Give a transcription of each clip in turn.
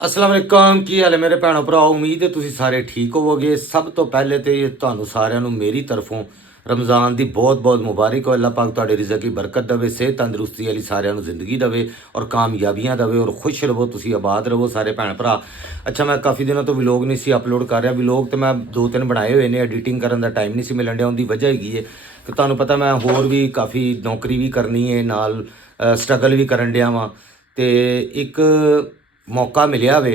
अस्सलाम वालेकुम की हाल है मेरे भैनों भरा। उम्मीद है तुसी सारे ठीक होवोगे। सब तो पहले तो तुहानू सारिਆਂ ਨੂੰ मेरी तरफों रमज़ान की बहुत बहुत मुबारक हो। अल्लाह पाक तुहाडे रिज़क की बरकत देवे, सेहत तंदुरुस्ती वाली सारिਆਂ ਨੂੰ ज़िंदगी देवे और कामयाबियां देवे और खुश रहो, तुसी आबाद रहो सारे भैन भरा। अच्छा, मैं काफ़ी दिनों तो व्लॉग नहीं सी अपलोड कर रहा। व्लॉग तो मैं 2-3 बनाए हुए ने, एडिटिंग करने का टाइम नहीं सी मिलन दिया। उनकी वजह हैगी है कि तुहानू पता मैं होर भी काफ़ी नौकरी भी करनी है, नाल स्ट्रगल भी करन दिया वां ते एक मौका मिलिया वे,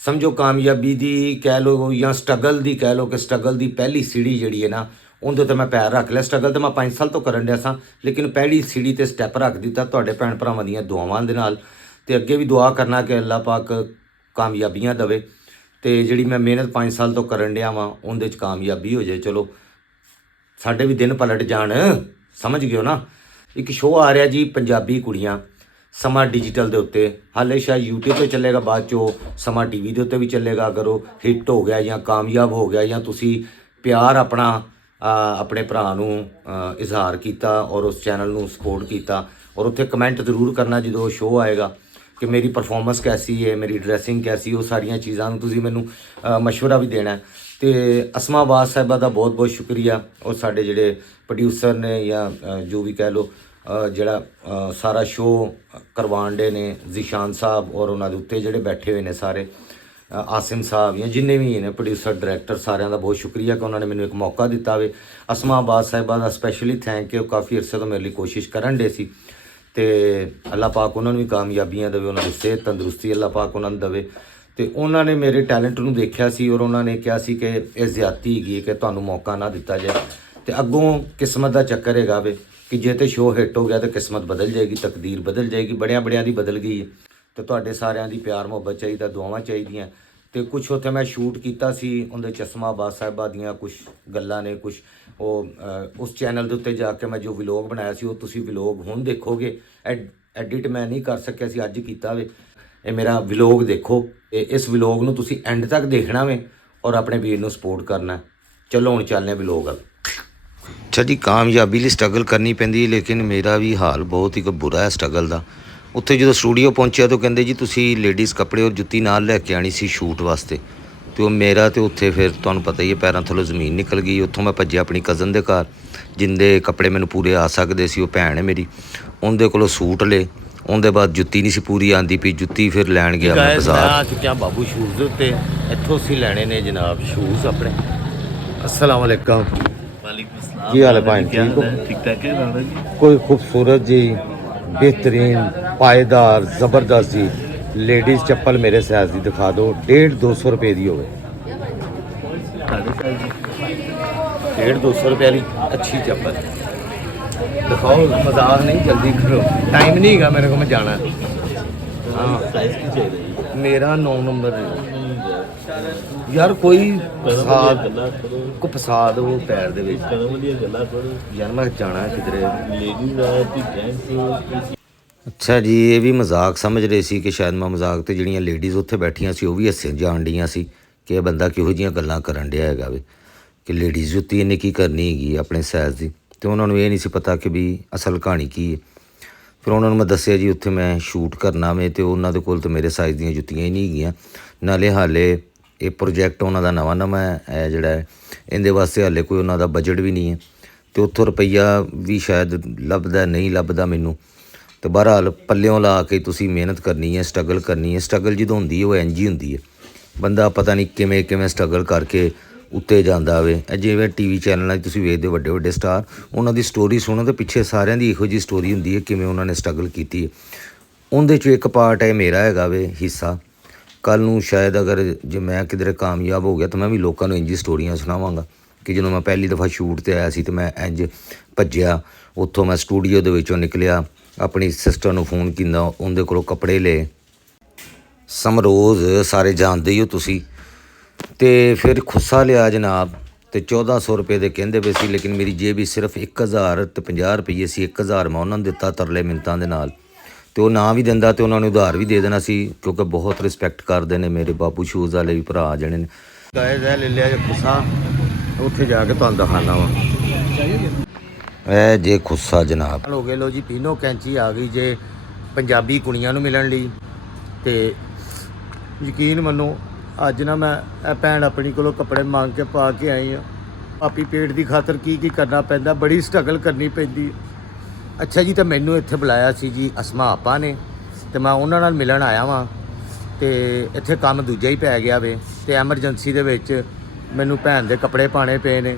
समझो कामयाबी दी कह लो या स्ट्रगल दी कह लो कि स्ट्रगल दी पहली सीढ़ी जिहड़ी है ना, उहदे ते मैं पैर रख लिया। स्ट्रगल तो मैं 5 साल तो करन दिया सा, लेकिन पहली सीढ़ी ते स्टैप रख दिता तुहाडे भैन भरावां दीयां दुआवां दे नाल। ते अगे भी दुआ करना कि अल्लाह पाक कामयाबियां देवे ते जिहड़ी मैं मेहनत 5 साल तो करन दिया वां उहदे च कामयाबी हो जाए। चलो साडे भी दिन पलट जाण, समझ गए हो ना। एक शो आ रहा जी पंजाबी कुड़ियां समा डिजिटल के उत्ते, हाले शायद यूट्यूब पर चलेगा, बाद चो समा टीवी के उत्ते भी चलेगा। अगर वो हिट हो गया या कामयाब हो गया या तुसी प्यार अपना अपने भरा नूं इजहार किया और उस चैनल नूं सपोर्ट किया और उत्थे कमेंट जरूर करना जो शो आएगा कि मेरी परफॉर्मेंस कैसी है, मेरी ड्रैसिंग कैसी, वो सारिया चीज़ों तुसी मैनू मशवरा भी देना है। तो असमा आबाद साहिबा का बहुत बहुत शुक्रिया और साढ़े जोड़े प्रोड्यूसर ने या जो भी कह लो जड़ा सारा शो करवाण दे ने, जिशान साहब और उन्होंने उत्ते जोड़े बैठे हुए हैं सारे आसिम साहब या जिन्ने भी ने प्रोड्यूसर डायरैक्टर, सारिਆਂ ਦਾ बहुत शुक्रिया कि उन्होंने मैंने एक मौका दिता वे। असमा आबाद साहिबा का स्पैशली थैंक यू, काफ़ी अरसे तो मेरे लिए कोशिश करन दे सी ते अल्लाह पाक उन्होंने भी कामयाबियां देवे, उन्होंने सेहत तंदुरुस्ती अल्लाह पाक उन्होंने देवे। तो उन्होंने मेरे टैलेंट नूं देखिया सी और उन्होंने कहा सी कि यह ज्यादती हैगी कि तुहानूं मौका ना दिता जाए। तो अगों किस्मत का चक्कर हैगा वे कि जे तो शो हिट हो गया तो किस्मत बदल जाएगी, तकदीर बदल जाएगी। बड़िया बड़िया की बदल गई है। तो तुहाडे सारिਆਂ दी प्यार मुहब्बत चाहिए, दुआवां चाहिए। तो कुछ उत्थे मैं शूट किया सी, उहदे चश्मा आबाद साहिबा दीयां कुछ गल्लां ने, कुछ वो उस चैनल के उत्ते जाके मैं जो व्लॉग बनाया सी, वो तुसी व्लॉग हुण देखोगे। एडिट मैं नहीं कर सकिया सी, अज कीता वे। ये मेरा व्लॉग देखो, इस व्लॉग नूं तुसी एंड तक देखना वे और अपने वीर नूं सपोर्ट करना। चलो हुण चलने व्लॉग वाल। अच्छा जी, कामयाबी लिए स्ट्रगल करनी पैंदी है, लेकिन मेरा भी हाल बहुत ही बुरा है स्ट्रगल का। उत्थे जो स्टूडियो पहुंचा तो कहते जी तुसी लेडीज़ कपड़े और जुत्ती नाल लैके आनी सी शूट वास्ते। तो मेरा तो उत्थे फिर तुहानूं पता ही है पैरों थल्लों जमीन निकल गई। उत्थों मैं भज्जिया अपनी कज़न के घर जिंदे कपड़े मैनूं पूरे आ सकते सी, वो भैन है मेरी, उनके कोलों सूट ले। उनके बाद जुत्ती नहीं सी पूरी आंदी पई, जुत्ती फिर लैन गया मैं बाजार। आ चुकिया बाबू शूज़ के उत्ते, इत्थों असीं लैणे ने जनाब शूज़ अपने। अस्सलाम वालेकुम, की हाल है भाई? ठीक हो? ठीक ठाक है राणा जी। कोई खूबसूरत जी, बेहतरीन, पायदार, ज़बरदस्त जी लेडीज़ चप्पल मेरे साइज़ की दिखा दो। 150-200 रुपए की होवे। 150-200 रुपये वाली अच्छी चप्पल दिखाओ। मजाक नहीं, जल्दी करो, टाइम नहीं है मेरे को, मैं जाना है। हाँ, साइज की चाहिए मेरा 9 नंबर है यार। कोई फसाद को फसा दो पैर दे विच यार, मैं जाना है किधरे। अच्छा जी, ये भी मजाक समझ रहे सी कि शायद मैं मजाक तो जिहड़ियां लेडीज़ उत्थे बैठियां सी वो भी हस्से जान डियां सी कि यह बंदा किहो जिहियां गल्लां करन डिया हैगा वे कि लेडीज़ जुत्ती इन्हें की करनी हैगी अपने साइज़ की। तो उन्होंने ये नहीं सी पता कि भी असल कहानी की है। फिर उन्होंने मैं दसिया जी उत्थे मैं शूट करना वे तो उन्होंने कोल तो मेरे साइज़ दी जुत्तियां ही नहीं हैगियां। नाले हाले ये प्रोजैक्ट उन्हों नवा नवा है जोड़ा है, इहदे वास्ते हाले कोई उन्हों बजट भी नहीं है। तो उत्थों रुपया भी शायद लभदा नहीं लभदा मैनू। तो बहरहाल पल्लियों ला के तुसी मेहनत करनी है, स्ट्रगल करनी है। स्ट्रगल जो होंदी है वो इंज ही होंदी है, बंदा पता नहीं किवें किवें स्ट्रगल करके उत्ते जांदा वे। जिवें टीवी चैनलों तुसीं वेखदे वड्डे वड्डे स्टार, उन्हां दी स्टोरी सुनो तो पिछे सारिਆਂ दी इहो जी स्टोरी हुंदी है किवें उन्होंने स्ट्रगल की है। उहदे चों एक पार्ट है मेरा हैगा वे हिस्सा। कल नूं शायद अगर जे मैं किधरे कामयाब हो गया तो मैं भी लोगों को इंज स्टोरियां सुनावांगा कि ਜਦੋਂ मैं पहली दफ़ा शूट ते आया सी तो मैं इंज भज्जिया। उत्थों मैं स्टूडियो दे विचों निकलिया, अपनी सिस्टर नूं फोन कीता, उनके कोलों कपड़े ले। समरोज़ सारे जानते ही हो तुसी। तो फिर खुस्सा लिया जनाब, तो 1400 रुपये के कहते पे सी, लेकिन मेरी जेब सिर्फ 1050 रुपये सी। 1000 मैं उन्होंने दिता तरले मिनतां दे नाल। तो वो ना भी दिंदा तो उन्होंने उधार भी दे देना सी, क्योंकि बहुत रिस्पैक्ट करते हैं मेरे बाबू शूज़ वाले भी भरा जने ने। गाइस है ले लिया खुस्सा, उत्थे जाके तुहानूं दिखाना वा ए जे खुस्सा जनाब। हो गए लो जी, पीनो कैंची आ गई जे पंजाबी कुड़ियां नूं मिलण लई। ते ਯਕੀਨ ਮੰਨੋ ਅੱਜ ਨਾ ਮੈਂ ਇਹ ਭੈਣ ਆਪਣੀ ਕੋਲੋਂ ਕੱਪੜੇ ਮੰਗ ਕੇ ਪਾ ਕੇ ਆਈ ਆ। ਆਪੀ ਪੇਟ ਦੀ ਖਾਤਰ ਕੀ ਕਰਨਾ ਪੈਂਦਾ, ਬੜੀ ਸਟਰਗਲ ਕਰਨੀ ਪੈਂਦੀ। ਅੱਛਾ ਜੀ, ਤਾਂ ਮੈਨੂੰ ਇੱਥੇ ਬੁਲਾਇਆ ਸੀ ਜੀ ਅਸਮਾ ਆਪਾ ਨੇ, ਤੇ ਮੈਂ ਉਹਨਾਂ ਨਾਲ ਮਿਲਣ ਆਇਆ ਵਾਂ। ਤੇ ਇੱਥੇ ਕੰਮ ਦੂਜਾ ਹੀ ਪੈ ਗਿਆ ਵੇ, ਤੇ ਐਮਰਜੈਂਸੀ ਦੇ ਵਿੱਚ ਮੈਨੂੰ ਭੈਣ ਦੇ ਕੱਪੜੇ ਪਾਣੇ ਪਏ ਨੇ,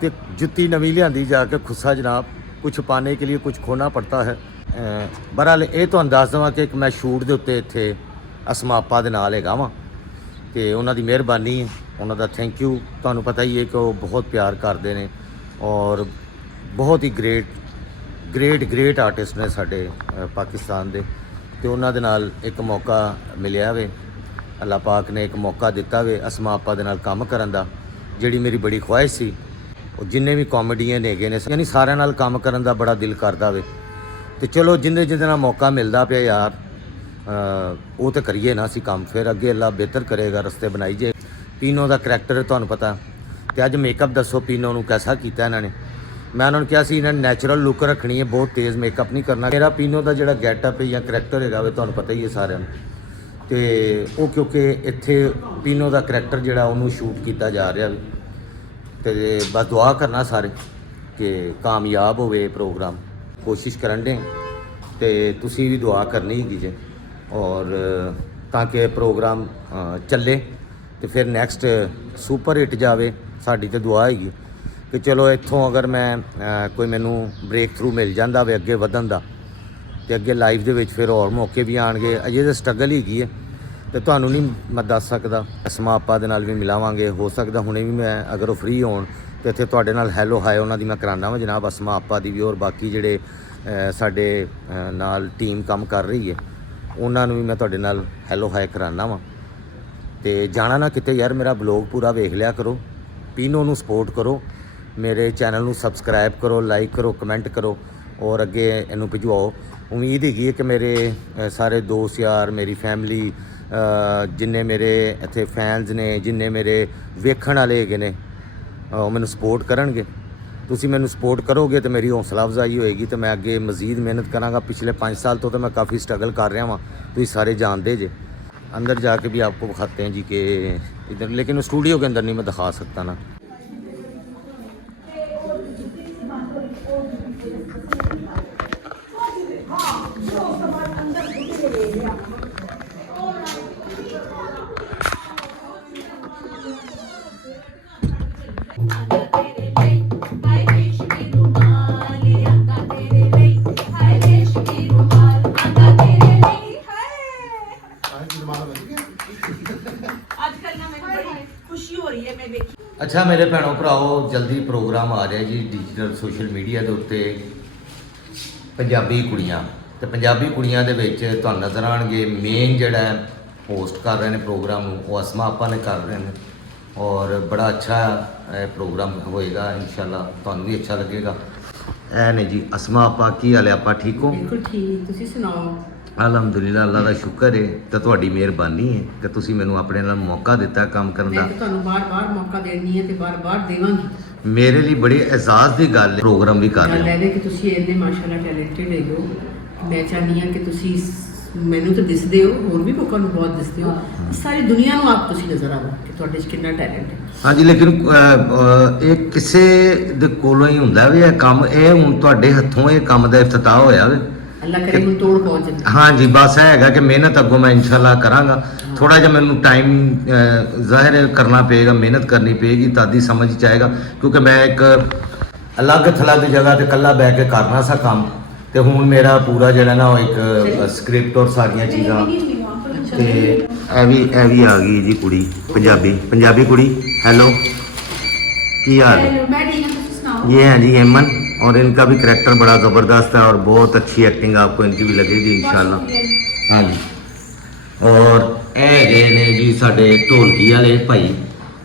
ਤੇ ਜੁੱਤੀ ਨਵੀਂ ਲਿਆਂਦੀ ਜਾ ਕੇ ਖੁੱਸਾ ਜਨਾਬ। ਕੁਛ ਪਾਣੇ ਕੇ ਲਈ ਕੁਛ ਖੋਣਾ ਪੜਤਾ ਹੈ। ਬਹਰਾਲ ਇਹ ਤੁਹਾਨੂੰ ਦੱਸ ਦੇਵਾਂ ਕਿ ਇੱਕ ਮੈਂ ਸ਼ੂਟ ਦੇ ਉੱਤੇ ਇੱਥੇ ਅਸਮਾ ਆਪਾ ਦੇ ਨਾਲ ਹੈਗਾ ਵਾਂ, ਤੇ ਉਹਨਾਂ ਦੀ ਮਿਹਰਬਾਨੀ ਹੈ, ਉਹਨਾਂ ਦਾ ਥੈਂਕ ਯੂ। ਤੁਹਾਨੂੰ ਪਤਾ ਹੀ ਹੈ ਕਿ ਉਹ ਬਹੁਤ ਪਿਆਰ ਕਰਦੇ ਨੇ ਔਰ ਬਹੁਤ ਹੀ ਗ੍ਰੇਟ ਆਰਟਿਸਟ ਨੇ ਸਾਡੇ ਪਾਕਿਸਤਾਨ ਦੇ। ਤੇ ਉਹਨਾਂ ਦੇ ਨਾਲ ਇੱਕ ਮੌਕਾ ਮਿਲਿਆ ਵੇ, ਅੱਲਾਹ ਪਾਕ ਨੇ ਇੱਕ ਮੌਕਾ ਦਿੱਤਾ ਵੇ ਅਸਮਾ ਆਪਾ ਦੇ ਨਾਲ ਕੰਮ ਕਰਨ ਦਾ, ਜਿਹੜੀ ਮੇਰੀ ਬੜੀ ਖੁਆਇਸ਼ ਸੀ। ਉਹ ਜਿੰਨੇ ਵੀ ਕਾਮੇਡੀਅਨ ਹੈਗੇ ਨੇ, ਯਾਨੀ ਸਾਰਿਆਂ ਨਾਲ ਕੰਮ ਕਰਨ ਦਾ ਬੜਾ ਦਿਲ ਕਰਦਾ ਵੇ। ਤੇ ਚਲੋ ਜਿਹਦੇ ਨਾਲ ਮੌਕਾ ਮਿਲਦਾ ਪਿਆ ਯਾਰ, ਉਹ ਤਾਂ ਕਰੀਏ ਨਾ ਅਸੀਂ ਕੰਮ, ਫਿਰ ਅੱਗੇ ਅੱਲਾ ਬਿਹਤਰ ਕਰੇਗਾ, ਰਸਤੇ ਬਣਾਈ ਜੇ। ਪੀਨੋ ਦਾ ਕਰੈਕਟਰ ਤੁਹਾਨੂੰ ਪਤਾ, ਤੇ ਅੱਜ ਮੇਕਅਪ ਦੱਸੋ ਪੀਨੋ ਨੂੰ ਕੈਸਾ ਕੀਤਾ ਇਹਨਾਂ ਨੇ। ਮੈਂ ਉਹਨਾਂ ਨੂੰ ਕਿਹਾ ਸੀ ਇਹਨਾਂ ਨੇ ਨੈਚੁਰਲ ਲੁੱਕ ਰੱਖਣੀ ਹੈ, ਬਹੁਤ ਤੇਜ਼ ਮੇਕਅਪ ਨਹੀਂ ਕਰਨਾ। ਮੇਰਾ ਪੀਨੋ ਦਾ ਜਿਹੜਾ ਗੈਟਅਪ ਹੈ ਜਾਂ ਕਰੈਕਟਰ ਹੈਗਾ ਵੇ ਤੁਹਾਨੂੰ ਪਤਾ ਹੀ ਹੈ ਸਾਰਿਆਂ ਨੂੰ। ਤੇ ਉਹ ਕਿਉਂਕਿ ਇੱਥੇ ਪੀਨੋ ਦਾ ਕਰੈਕਟਰ ਜਿਹੜਾ ਉਹਨੂੰ ਸ਼ੂਟ ਕੀਤਾ ਜਾ ਰਿਹਾ ਵੇ, ਤੇ ਬਸ ਦੁਆ ਕਰਨਾ ਸਾਰੇ ਕਿ ਕਾਮਯਾਬ ਹੋਵੇ ਪ੍ਰੋਗਰਾਮ। ਕੋਸ਼ਿਸ਼ ਕਰਨ ਦੇ, ਤੇ ਤੁਸੀਂ ਵੀ ਦੁਆ ਕਰਨੀ ਹੈਗੀ ਜੇ, ਔਰ ਤਾਂ ਕਿ ਪ੍ਰੋਗਰਾਮ ਚੱਲੇ ਤੇ ਫਿਰ ਨੈਕਸਟ ਸੁਪਰ ਹਿੱਟ ਜਾਵੇ। ਸਾਡੀ ਤੇ ਦੁਆ ਹੈਗੀ ਕਿ ਚਲੋ ਇੱਥੋਂ ਅਗਰ ਮੈਂ ਕੋਈ ਮੈਨੂੰ ਬ੍ਰੇਕ ਥਰੂ ਮਿਲ ਜਾਂਦਾ ਵੇ ਅੱਗੇ ਵਧਣ ਦਾ, ਤੇ ਅੱਗੇ ਲਾਈਫ ਦੇ ਵਿੱਚ ਫਿਰ ਹੋਰ ਮੌਕੇ ਵੀ ਆਣਗੇ। ਅਜੇ ਤਾਂ ਸਟਰਗਲ ਹੈਗੀ ਹੈ, ਤੇ ਤੁਹਾਨੂੰ ਨਹੀਂ ਮੈਂ ਦੱਸ ਸਕਦਾ। ਅਸਮਾ ਆਪਾ ਦੇ ਨਾਲ ਵੀ ਮਿਲਾਵਾਂਗੇ, ਹੋ ਸਕਦਾ ਹੁਣੇ ਵੀ ਮੈਂ ਅਗਰ ਉਹ ਫ੍ਰੀ ਹੋਣ ਤੇ ਇੱਥੇ ਤੁਹਾਡੇ ਨਾਲ ਹੈਲੋ ਹਾਏ ਉਹਨਾਂ ਦੀ ਮੈਂ ਕਰਾਉਂਦਾ ਵਾਂ ਜਨਾਬ, ਅਸਮਾ ਆਪਾ ਦੀ ਵੀ, ਔਰ ਬਾਕੀ ਜਿਹੜੇ ਸਾਡੇ ਨਾਲ ਟੀਮ ਕੰਮ ਕਰ ਰਹੀ ਹੈ ਉਹਨਾਂ ਨੂੰ ਵੀ ਮੈਂ ਤੁਹਾਡੇ ਨਾਲ ਹੈਲੋ ਹਾਏ ਕਰਾਉਂਦਾ ਵਾਂ। ਤੇ ਜਾਣਾ ਨਾ ਕਿਤੇ ਯਾਰ, ਮੇਰਾ ਬਲੌਗ ਪੂਰਾ ਵੇਖ ਲਿਆ ਕਰੋ, ਪੀਨੋ ਨੂੰ ਸਪੋਰਟ ਕਰੋ, ਮੇਰੇ ਚੈਨਲ ਨੂੰ ਸਬਸਕ੍ਰਾਈਬ ਕਰੋ, ਲਾਈਕ ਕਰੋ, ਕਮੈਂਟ ਕਰੋ, ਔਰ ਅੱਗੇ ਇਹਨੂੰ ਭਿਜਵਾਓ। ਉਮੀਦ ਹੈਗੀ ਹੈ ਕਿ ਮੇਰੇ ਸਾਰੇ ਦੋਸਤ ਯਾਰ, ਮੇਰੀ ਫੈਮਿਲੀ, ਜਿੰਨੇ ਮੇਰੇ ਇੱਥੇ ਫੈਨਸ ਨੇ, ਜਿੰਨੇ ਮੇਰੇ ਵੇਖਣ ਵਾਲੇ ਹੈਗੇ ਨੇ, ਉਹ ਮੈਨੂੰ ਸਪੋਰਟ ਕਰਨਗੇ। ਤੁਸੀਂ ਮੈਨੂੰ ਸਪੋਰਟ ਕਰੋਗੇ ਤੇ ਮੇਰੀ ਹੌਸਲਾ ਅਫਜ਼ਾਈ ਹੋਏਗੀ, ਤੇ ਮੈਂ ਅੱਗੇ ਮਜ਼ੀਦ ਮਿਹਨਤ ਕਰਾਂਗਾ। ਪਿਛਲੇ 5 ਸਾਲ ਤੋਂ ਤਾਂ ਮੈਂ ਕਾफ़ी स्ट्रगल कर रहा वहाँ, ਤੁਸੀਂ ਸਾਰੇ जानते जे। अंदर जाके भी आपको दिखाते हैं जी कि इधर, लेकिन स्टूडियो के अंदर नहीं मैं दिखा सकता ना। अच्छा मेरे भैनों भराओ, जल्दी प्रोग्राम आ रहा है जी डिजिटल सोशल मीडिया के उत्ते, पंजाबी कुड़ियाँ। तो पंजाबी कुड़ियाँ दे विच तुहानूं नज़र आउणगे मेन जिहड़ा होस्ट कर रहे हैं प्रोग्राम, वो अस्मा आपा ने कर रहे हैं, और बड़ा अच्छा प्रोग्राम होएगा इंशाल्लाह, तुहानूं भी अच्छा लगेगा। ऐ ने जी अस्मा आपा, की हाल है आपा, ठीक हो? बिल्कुल ठीक, तुसी सुनाओ। अलहमदुलिल्लाह, अल्लाह का शुक्र है तो ਤੁਹਾਡੀ ਮਿਹਰਬਾਨੀ ਹੈ ਕਿ ਤੁਸੀਂ ਮੈਨੂੰ ਆਪਣੇ ਨਾਲ ਮੌਕਾ ਦਿੱਤਾ ਕੰਮ ਕਰਨ ਦਾ। ਮੈਂ ਤੁਹਾਨੂੰ ਬਾਰ-ਬਾਰ ਮੌਕਾ ਦੇਣੀ ਹੈ ਤੇ ਬਾਰ-ਬਾਰ ਦੇਵਾਂਗੀ। ਮੇਰੇ ਲਈ ਬੜੀ ਇਜ਼ਾਜ਼ ਦੀ ਗੱਲ ਹੈ ਪ੍ਰੋਗਰਾਮ ਵੀ ਕਰ ਰਹੇ ਗੱਲ ਹੋ। ਹੈ ਕਿ ਤੁਸੀਂ ਇੰਨੇ ਮਾਸ਼ਾਅੱਲਾ ਟੈਲੈਂਟਡ ਹੈਗੇ ਹੋ। ਮੈਂ ਚਾਹਨੀ ਹਾਂ ਕਿ ਤੁਸੀਂ ਮੈਨੂੰ ਤਾਂ ਦਿਸਦੇ ਹੋ, ਹੋਰ ਵੀ ਲੋਕਾਂ ਨੂੰ ਬਹੁਤ ਦਿਸਦੇ ਹੋ, ਸਾਰੀ ਦੁਨੀਆ ਨੂੰ ਆਪ ਤੁਸੀਂ ਨਜ਼ਰ ਆਵੋ ਕਿ ਤੁਹਾਡੇ 'ਚ ਕਿੰਨਾ ਟੈਲੈਂਟ ਹੈ। ਹਾਂਜੀ, ਲੇਕਿਨ ਇਹ ਕਿਸੇ ਦੇ ਕੋਲੋਂ ਹੀ ਹੁੰਦਾ ਵੀ ਇਹ ਕੰਮ, ਇਹ ਹੁਣ ਤੁਹਾਡੇ ਹੱਥੋਂ ਇਹ ਕੰਮ ਦਾ ਇਫਤਤਾਹ ਹੋਇਆ ਵੇ। ਅੱਲਾ ਕਰੇ ਹੁਣ ਤੋੜ ਪਹੁੰਚ ਜਾਵੇ। ਹਾਂਜੀ, ਬਸ ਇਹ ਹੈਗਾ ਕਿ ਮਿਹਨਤ ਅੱਗੋਂ ਮੈਂ ਇਨਸ਼ਾਅੱਲਾ ਕਰਾਂਗਾ। ਥੋੜਾ ਜਿਹਾ ਮੈਨੂੰ ਟਾਈਮ ਜ਼ਾਹਿਰ ਕਰਨਾ ਪਏਗਾ, ਮਿਹਨਤ ਕਰਨੀ ਪਏਗੀ, ਤਦ ਹੀ ਸਮਝ ਚ ਆਏਗਾ। ਕਿਉਂਕਿ ਮੈਂ ਇੱਕ ਅਲੱਗ ਥਲੱਗ ਜਗ੍ਹਾ ਤੇ ਇਕੱਲਾ ਬਹਿ ਕੇ ਕਰਨਾ ਸਾ ਕੰਮ, ਤੇ ਹੁਣ ਮੇਰਾ ਪੂਰਾ ਜਿਹੜਾ ਨਾ ਉਹ ਇੱਕ ਸਕ੍ਰਿਪਟ ਔਰ ਸਾਰੀਆਂ ਚੀਜ਼ਾਂ। ਤੇ ਇਹ ਵੀ ਆ ਗਈ ਜੀ ਕੁੜੀ, ਪੰਜਾਬੀ कुड़ी। हेलो, की हाल है? मैं ठीक हूं, तुम सुनाओ। ये है जी हेमन, और इनका भी करैक्टर बड़ा ज़बरदस्त है और बहुत अच्छी एक्टिंग आपको इनकी भी लगेगी इंशाल्लाह। हाँ जी, और ए गए ने जी साडे ढोलकी वाले भाई,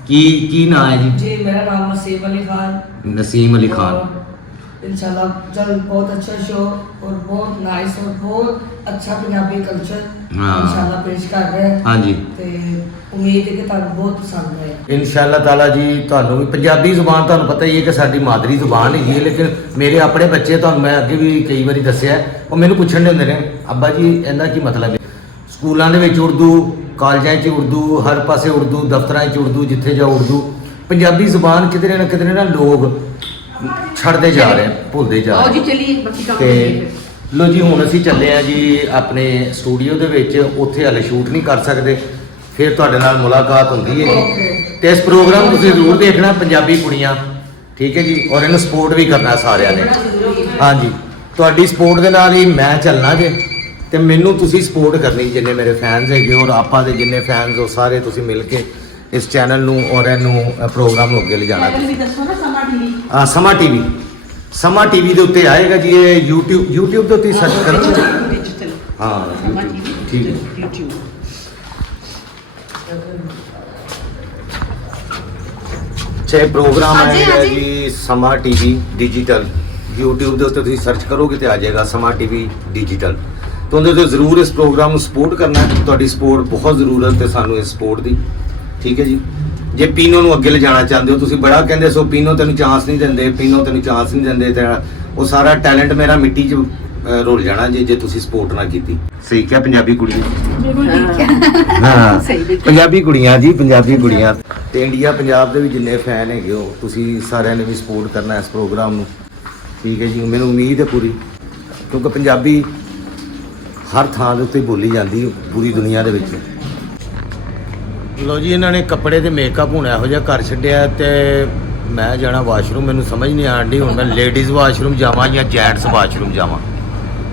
की नाम है जी? जी मेरा नाम नसीम अली खान। नसीम अली खान। इंशाल्लाह जल्द बहुत अच्छा शो और बहुत नाइस और बहुत अच्छा पंजाबी कल्चर हाँ। इंशाल्लाह पेश कर रहे हैं। हाँ जी, ਤੇ ਉਮੀਦ ਹੈ ਕਿ ਤੁਹਾਨੂੰ ਬਹੁਤ ਪਸੰਦ ਆਏ। इंशाल्लाह ताला जी। ਤੁਹਾਨੂੰ ਵੀ ਪੰਜਾਬੀ ਜ਼ੁਬਾਨ ਤੁਹਾਨੂੰ ਪਤਾ ਹੀ ਹੈ ਕਿ ਸਾਡੀ ਮਾਦਰੀ ਜ਼ੁਬਾਨ ਹੈਗੀ ਹੈ, ਲੇਕਿਨ ਮੇਰੇ ਆਪਣੇ ਬੱਚੇ, ਤੁਹਾਨੂੰ ਮੈਂ ਅੱਗੇ ਵੀ ਕਈ ਵਾਰੀ ਦੱਸਿਆ, ਉਹ ਮੈਨੂੰ ਪੁੱਛਣ ਦੇ ਹੁੰਦੇ ਨੇ, ਅੱਬਾ ਜੀ ਇਹਦਾ ਕੀ ਮਤਲਬ ਹੈ? ਸਕੂਲਾਂ ਦੇ ਵਿੱਚ ਉਰਦੂ, ਕਾਲਜਾਂ 'ਚ ਉਰਦੂ, ਹਰ ਪਾਸੇ ਉਰਦੂ, ਦਫ਼ਤਰਾਂ 'ਚ ਉਰਦੂ, ਜਿੱਥੇ ਜਾ ਉਰਦੂ। ਪੰਜਾਬੀ ਜ਼ੁਬਾਨ ਕਿਧਰੇ ਨਾ ਲੋਕ ਛੱਡਦੇ ਜਾ ਰਹੇ, ਭੁੱਲਦੇ ਜਾ ਆਓ ਰਹੇ। ਜੀ ਚਲਿਏ ਬਾਕੀ ਕੰਮ ਤੇ ਕਰੀਏ ਲੋ ਜੀ, ਹੁਣ ਅਸੀਂ ਚੱਲੇ ਆ ਜੀ ਆਪਣੇ ਸਟੂਡੀਓ ਦੇ ਵਿੱਚ। ਉੱਥੇ ਹਾਲੇ ਸ਼ੂਟ ਨਹੀਂ ਕਰ ਸਕਦੇ, ਫਿਰ ਤੁਹਾਡੇ ਨਾਲ ਮੁਲਾਕਾਤ ਹੁੰਦੀ ਹੈ ਜੀ। ਤੇ ਇਸ ਪ੍ਰੋਗਰਾਮ ਨੂੰ ਤੁਸੀਂ ਜ਼ਰੂਰ ਦੇਖਣਾ, ਪੰਜਾਬੀ ਕੁੜੀਆਂ, ਠੀਕ ਹੈ ਜੀ। ਔਰ ਇਹਨੂੰ ਸਪੋਰਟ ਵੀ ਕਰਨਾ ਸਾਰਿਆਂ ਨੇ। ਹਾਂਜੀ, ਤੁਹਾਡੀ ਸਪੋਰਟ ਦੇ ਨਾਲ ਹੀ ਮੈਂ ਚੱਲਣਾ ਜੇ, ਤੇ ਮੈਨੂੰ ਤੁਸੀਂ ਸਪੋਰਟ ਕਰਨੀ, ਜਿੰਨੇ ਮੇਰੇ ਫੈਨਸ ਹੈਗੇ ਔਰ ਆਪਾਂ ਦੇ ਜਿੰਨੇ ਫੈਨਸ ਹੋ ਸਾਰੇ ਤੁਸੀਂ ਮਿਲ ਕੇ ਇਸ ਚੈਨਲ ਨੂੰ ਔਰ ਇਹਨੂੰ ਪ੍ਰੋਗਰਾਮ ਨੂੰ ਅੱਗੇ ਲਿਜਾਣਾ। ਚੈਨਲ ਵੀ ਦੱਸੋ ਨਾ ਸਮਾਂ ਟੀਵੀ। ਸਮਾਂ ਟੀਵੀ ਦੇ ਉੱਤੇ ਆਏਗਾ ਜੀ। ਇਹ YouTube ਦੇ ਉੱਤੇ ਸਰਚ ਕਰੋ। ਡਿਜੀਟਲ ਹਾਂ ਸਮਾਂ YouTube, ਟੀਵੀ ਠੀਕ ਹੈ। YouTube ਛੇ ਪ੍ਰੋਗਰਾਮ ਹਾਂਜੀ, ਆਏਗਾ ਹਾਂਜੀ। ਜੀ ਸਮਾਂ ਟੀਵੀ ਡਿਜੀਟਲ। YouTube ਦੇ ਉੱਤੇ ਤੁਸੀਂ ਸਰਚ ਕਰੋਗੇ ਤੇ ਆ ਜਾਏਗਾ ਸਮਾਂ ਟੀਵੀ ਡਿਜੀਟਲ। ਤੇ ਉਹਦੇ ਤੇ ਜ਼ਰੂਰ ਇਸ ਪ੍ਰੋਗਰਾਮ ਨੂੰ ਸਪੋਰਟ ਕਰਨਾ ਹੈ। ਤੁਹਾਡੀ ਸਪੋਰਟ ਬਹੁਤ ਜ਼ਰੂਰਤ ਹੈ ਸਾਨੂੰ ਇਸ ਸਪੋਰਟ ਦੀ, ਠੀਕ ਹੈ ਜੀ। ਜੇ ਪੀਨੋ ਨੂੰ ਅੱਗੇ ਲਿਜਾਣਾ ਚਾਹੁੰਦੇ ਹੋ, ਤੁਸੀਂ ਬੜਾ ਕਹਿੰਦੇ ਸੋ ਪੀਨੋ ਤੈਨੂੰ ਚਾਂਸ ਨਹੀਂ ਦਿੰਦੇ, ਪੀਨੋ ਤੈਨੂੰ ਚਾਂਸ ਨਹੀਂ ਦਿੰਦੇ, ਤੇ ਉਹ ਸਾਰਾ ਟੈਲੈਂਟ ਮੇਰਾ ਮਿੱਟੀ 'ਚ ਰੁਲ ਜਾਣਾ ਜੇ ਤੁਸੀਂ ਸਪੋਰਟ ਨਾ ਕੀਤੀ। ਸਹੀ ਕਿਹਾ ਪੰਜਾਬੀ ਕੁੜੀ ਬਿਲਕੁਲ ਠੀਕ ਹੈ। ਹਾਂ ਸਹੀ ਬਿਲਕੁਲ। ਪੰਜਾਬੀ ਕੁੜੀਆਂ ਜੀ, ਪੰਜਾਬੀ ਕੁੜੀਆਂ। ਤੇ ਇੰਡੀਆ ਪੰਜਾਬ ਦੇ ਵੀ ਜਿੰਨੇ ਫੈਨ ਹੈਗੇ ਹੋ, ਤੁਸੀਂ ਸਾਰਿਆਂ ਨੇ ਵੀ ਸਪੋਰਟ ਕਰਨਾ ਇਸ ਪ੍ਰੋਗਰਾਮ ਨੂੰ, ਠੀਕ ਹੈ ਜੀ। ਮੈਨੂੰ ਉਮੀਦ ਹੈ ਪੂਰੀ, ਕਿਉਂਕਿ ਪੰਜਾਬੀ ਹਰ ਥਾਂ ਦੇ ਉੱਤੇ ਬੋਲੀ ਜਾਂਦੀ ਪੂਰੀ ਦੁਨੀਆ ਦੇ ਵਿੱਚ। ਲੋ ਜੀ, ਇਹਨਾਂ ਨੇ ਕੱਪੜੇ ਤੇ ਮੇਕਅਪ ਹੁਣ ਇਹੋ ਜਿਹਾ ਕਰ ਛੱਡਿਆ, ਤੇ ਮੈਂ ਜਾਣਾ ਵਾਸ਼ਰੂਮ। ਮੈਨੂੰ ਸਮਝ ਨਹੀਂ ਆਣ ਡਈ ਹੁਣ ਮੈਂ ਲੇਡੀਜ਼ ਵਾਸ਼ਰੂਮ ਜਾਵਾਂ ਜਾਂ ਜੈਂਟਸ ਵਾਸ਼ਰੂਮ ਜਾਵਾਂ।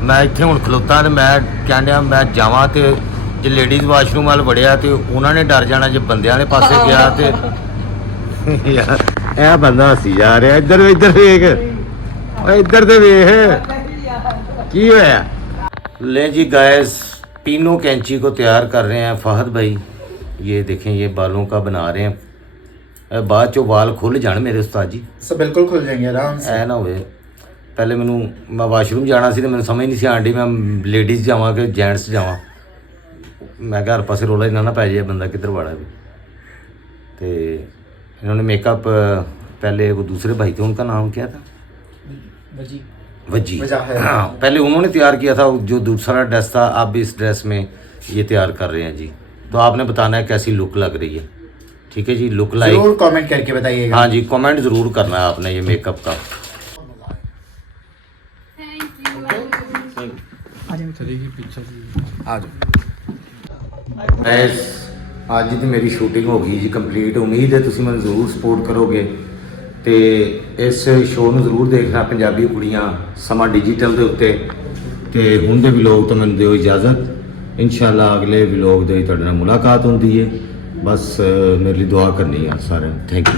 ਮੈਂ ਇੱਥੇ ਹੁਣ ਖਲੋਤਾ ਤੇ ਮੈਂ ਕਹਿੰਦਾ ਮੈਂ ਜਾਵਾਂ, ਤੇ ਜੇ ਲੇਡੀਜ਼ ਵਾਸ਼ਰੂਮ ਵੱਲ ਵੜਿਆ ਤੇ ਉਹਨਾਂ ਨੇ ਡਰ ਜਾਣਾ। ਜੇ ਬੰਦਿਆਂ ਦੇ ਪਾਸੇ ਗਿਆ ਤੇ ਯਾਰ ਇਹ ਬੰਦਾ ਹੱਸੀ ਜਾ ਰਿਹਾ। ਇੱਧਰ ਵੇਖ, ਓਏ ਇੱਧਰ ਤੇ ਵੇਖ ਕੀ ਹੋਇਆ। ले जी गाइस, पीनो कैंची को तैयार कर रहे हैं फहद भाई। ये देखें, ये बालों का बना रहे हैं। बाद चो बाल खुल जान मेरे उस्ताद जी। सब बिल्कुल खुल जाएंगे आराम से। ऐ ना होए पहले मैं वाशरूम जाना सी, मैं समझ नहीं सी आंडी मैं लेडीज़ जावां कि जेंट्स जावां। मैं हर पासे रोला इन्ना ना पै जाए बंदा किधर वाड़ा भी। तो इन्होंने मेकअप पहले वो दूसरे भाई थे, उनका नाम क्या था? वजी। हाँ, पहले उन्होंने तैयार किया था जो दूसरा ड्रेस था। आप भी इस ड्रेस में ये तैयार कर रहे हैं जी। तो आपने बताना है कैसी लुक लग रही है, ठीक है जी। लुक लाइक जरूर कमेंट करके बताइएगा। हाँ जी, कमेंट ज़रूर करना है आपने ये मेकअप का। ਅੱਜ ਦੀ ਮੇਰੀ ਸ਼ੂਟਿੰਗ ਹੋ ਗਈ ਜੀ ਕੰਪਲੀਟ। ਉਮੀਦ ਹੈ ਤੁਸੀਂ ਮੈਨੂੰ ਜ਼ਰੂਰ ਸਪੋਰਟ ਕਰੋਗੇ ਤੇ ਇਸ ਸ਼ੋਅ ਨੂੰ ਜ਼ਰੂਰ ਦੇਖਣਾ, ਪੰਜਾਬੀ ਕੁੜੀਆਂ ਸਮਾਂ ਡਿਜੀਟਲ ਦੇ ਉੱਤੇ। ਤੇ ਹੁਣ ਦੇ ਵਲੌਗ ਤੋਂ ਮੈਨੂੰ ਦਿਓ ਇਜਾਜ਼ਤ। ਇਨਸ਼ਾਅੱਲਾ ਅਗਲੇ ਵਲੌਗ ਦੇ ਤੁਹਾਡੇ ਨਾਲ ਮੁਲਾਕਾਤ ਹੁੰਦੀ ਹੈ। ਬਸ ਮੇਰੇ ਲਈ ਦੁਆ ਕਰਨੀ ਹੈ ਸਾਰਿਆਂ ਨੂੰ। Thank you.